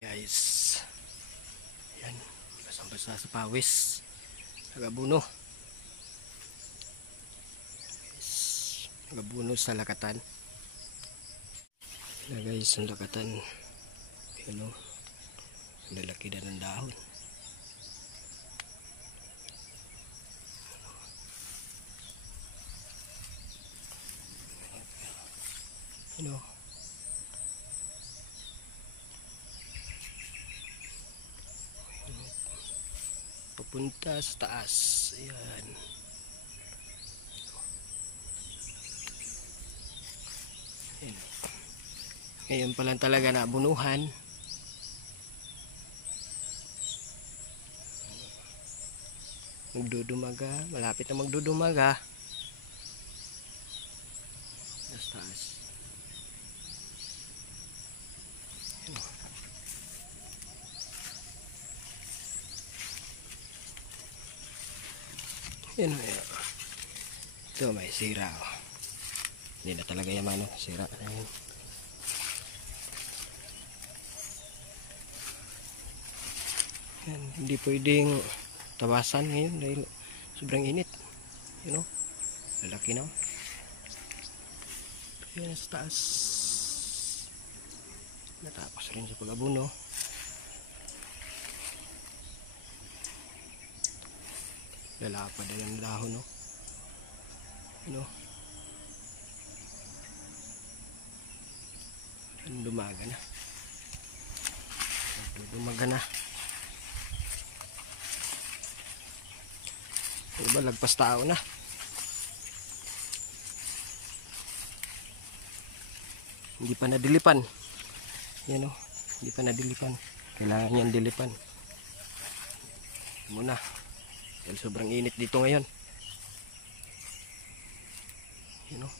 Guys, yan, basang-basa sa pawis, nagabuno. Guys, nagabuno sa lakatan. Yan guys, ang lakatan, yan o, lalaki na ng dahon. Yan o, papunta sa taas. Ayan. Ayan. Ngayon pa lang talaga nabunuhan. Magdudumaga, malapit na magdudumaga. Sa taas. Yan o, yan. Ito may sira o. Hindi na talaga yaman o. Sira na yun. Yan, hindi pwedeng tawasan ngayon dahil sobrang init. Yun o. Lalaki na o. Yan sa taas. Natapos rin sa pag-abuno. Lalapad na ng dahon no. Ano? Dumaga na. Dumaga na. Diba lagpas tao na. Hindi pa nadilipan. Yan o. Hindi pa nadilipan. Kailangan yan dilipan. Muna. Dahil sobrang init dito ngayon. Yan o.